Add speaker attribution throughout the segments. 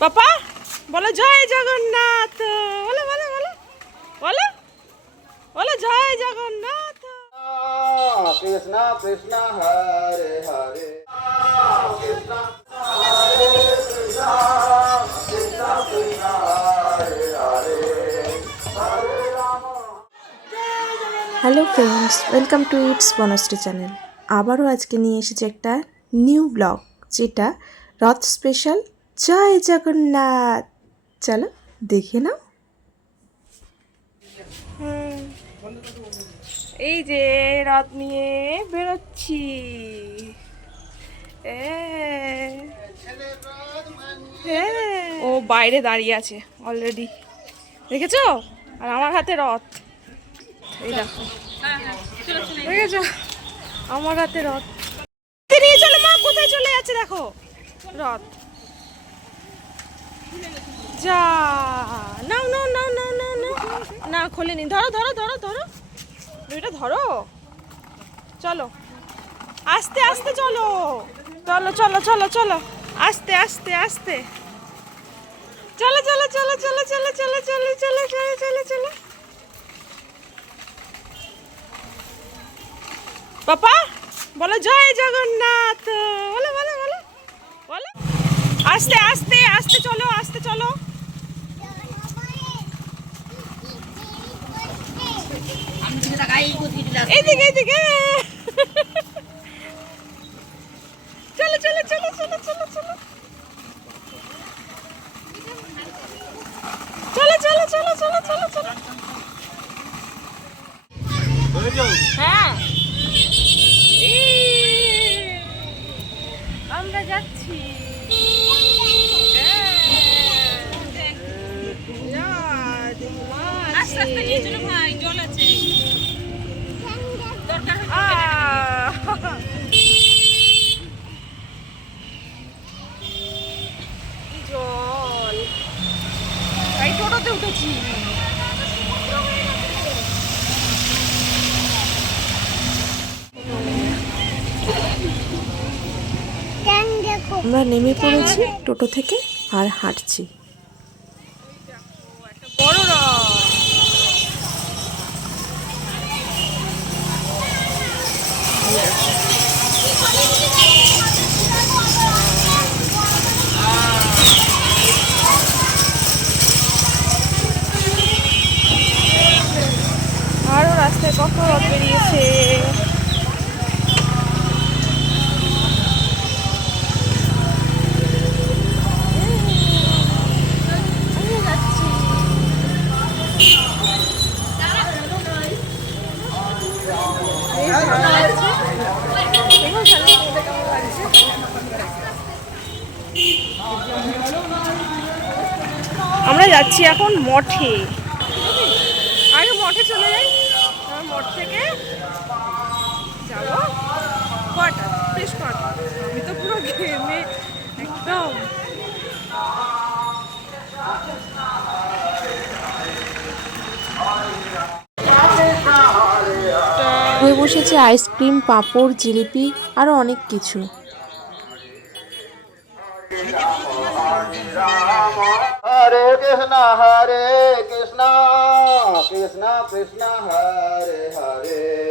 Speaker 1: পাপা বলো জয় জগন্নাথ। বলো বলো বলো বলো বলো জয় Jagannath.
Speaker 2: Krishna Krishna Hare Hare
Speaker 3: hello friends welcome to it's Banashree channel আবারও আজকে নিয়ে এসেছি একটা নিউ ব্লগ যেটা রথ স্পেশাল জয় জগন্নাথ। চলো, দেখে নাও।
Speaker 1: এই যে রথ নিয়ে বেরোচ্ছি। ও বাইরে দাঁড়িয়ে আছে অলরেডি দেখেছ? আর আমার হাতে রথ। এই দেখো। দেখেছ? আমার হাতে রথ। নিয়ে চলে মা? কোথায় চলে যাচ্ছে দেখো? রথ। যা নাও নাও নাও নাও নাও নাও না খোলেনি ধরো ধরো ধরো ধরো এটা ধরো চলো আস্তে আস্তে চলো চলো চলো চলো চলো আস্তে আস্তে আস্তে চলো চলো চলো চলো চলো চলো চলো চলো চলো চলো চলো পাপা বলো জয় জগন্নাথ বলো বলো বলো বলো আস্তে আস্তে আস্তে চলো আস্তে চলো। এইদিকে এইদিকে। চলো চলো চলো চলো আমরা যাচ্ছি হ্যাঁ। যা, দেখি মাছ আছে। আহ! কি জল টোটোতে উঠেছি
Speaker 3: আমরা নেমে পড়েছি টোটো থেকে আর হাঁটছি
Speaker 1: লাগছে আমরা যাচ্ছি এখন মঠে। আগে মঠে চলে যাই।
Speaker 3: হয়ে বসেছে আইসক্রিম পাঁপড়, জিলিপি আরও অনেক কিছু।
Speaker 2: হরে কৃষ্ণ হরে কৃষ্ণ কৃষ্ণ কৃষ্ণ, হরে হরে।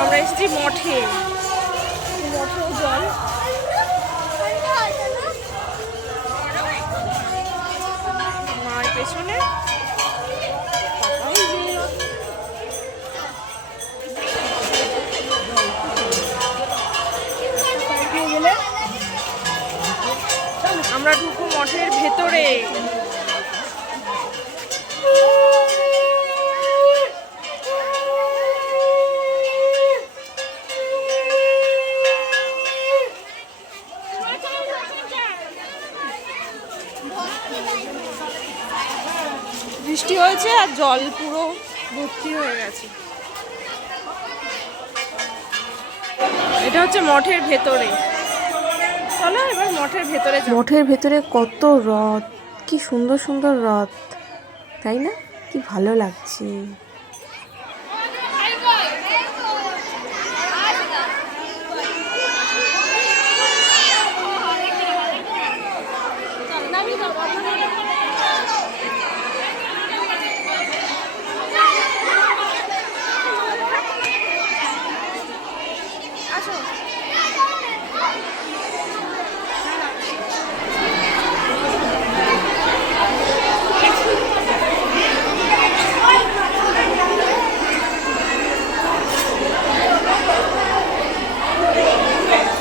Speaker 2: আমরা এসেছি
Speaker 1: মঠে। মঠের ভেতরে। বৃষ্টি হয়েছে আর জল পুরো ভর্তি হয়ে গেছে। এটা হচ্ছে মঠের ভেতরে। চলো এবার মঠের ভেতরে
Speaker 3: মঠের ভেতরে কত রথ, কি সুন্দর সুন্দর রথ, তাই না? কি ভালো লাগছে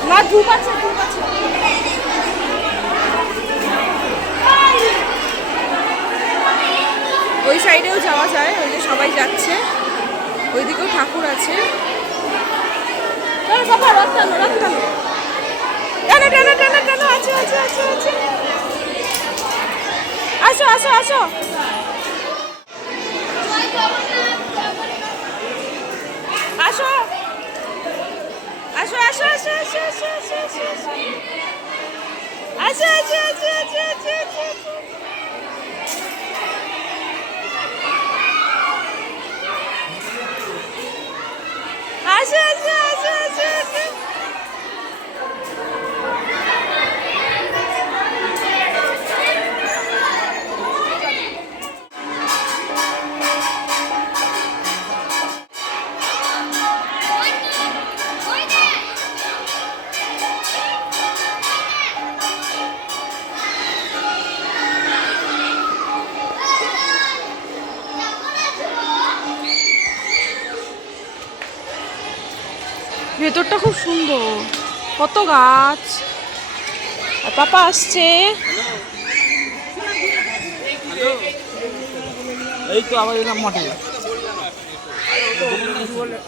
Speaker 1: না ধূপ আছে ধূপ আছে ওই সাইডেও যাওয়া যায় ওই যে সবাই যাচ্ছে ওইদিকেও ঠাকুর আছে বাবা রথ টানো টানো টানো টানো আছে আসো আসো আসো আসো আসো আসো আসো আসো আসো আসো আসো আসো ভেতরটা খুব সুন্দর। কত গাছ। আর পাপা আসছে।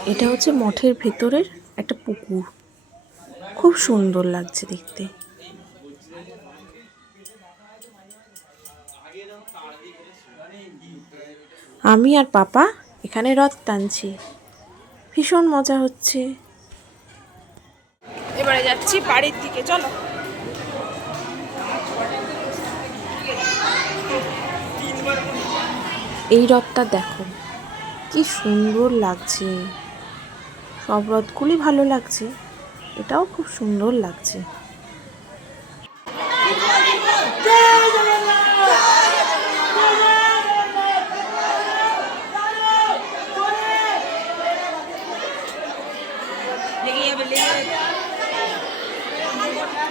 Speaker 3: এটা হচ্ছে মঠের ভেতরের একটা পুকুর। খুব সুন্দর লাগছে দেখতে। আমি আর পাপা এখানে রথ টানছি। ভীষণ মজা হচ্ছে।
Speaker 1: এবারে যাচ্ছি বাড়ির দিকে, চলো।
Speaker 3: এই রথটা দেখো, কি সুন্দর লাগছে। সব রথগুলি ভালো লাগছে, এটাও খুব সুন্দর লাগছে।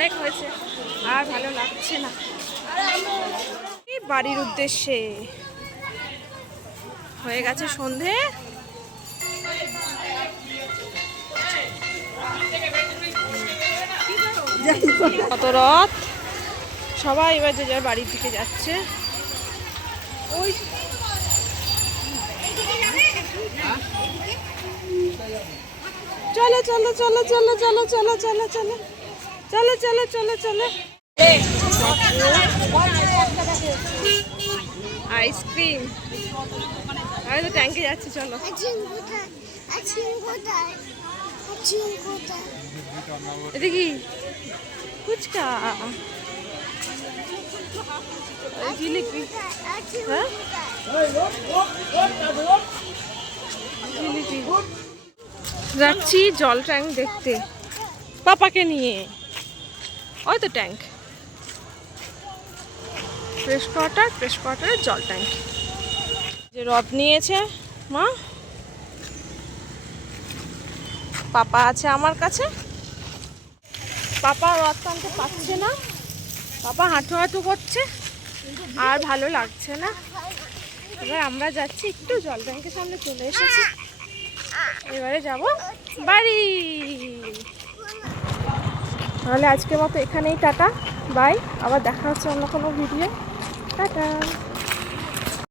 Speaker 1: অনেক হয়েছে, আর ভালো লাগছে না। বাড়ির উদ্দেশ্যে? হয়ে গেছে সন্ধে? কত রথ সবাই এবার যে যার বাড়ির দিকে যাচ্ছে। ওই চলো চলো চলো চলো চলো চলো চলো চলো। চলো চলো চলো চলো। আইসক্রিম আমি তো ট্যাঙ্কে যাচ্ছি, চলো। এটা ফুচকা? জিলিপি হ্যাঁ? যাচ্ছি জল ট্যাঙ্ক দেখতে। পাপাকে নিয়ে। ওই তো ট্যাঙ্ক ফ্রেশ ওয়াটার ফ্রেশ ওয়াটারের জল ট্যাঙ্ক যে রথ নিয়েছে, মা। পাপা আছে আমার কাছে। পাপা রথ টানতে পারছে না। পাপা হাঁটু হাঁটু করছে, আর ভালো লাগছে না। এবার আমরা যাচ্ছি, একটু জল ট্যাঙ্কের সামনে চলে এসেছি। এবারে যাব বাড়ি। তাহলে আজকের মতো এখানেই টাটা। বাই। আবার দেখা হচ্ছে অন্য কোনো ভিডিও টাটা।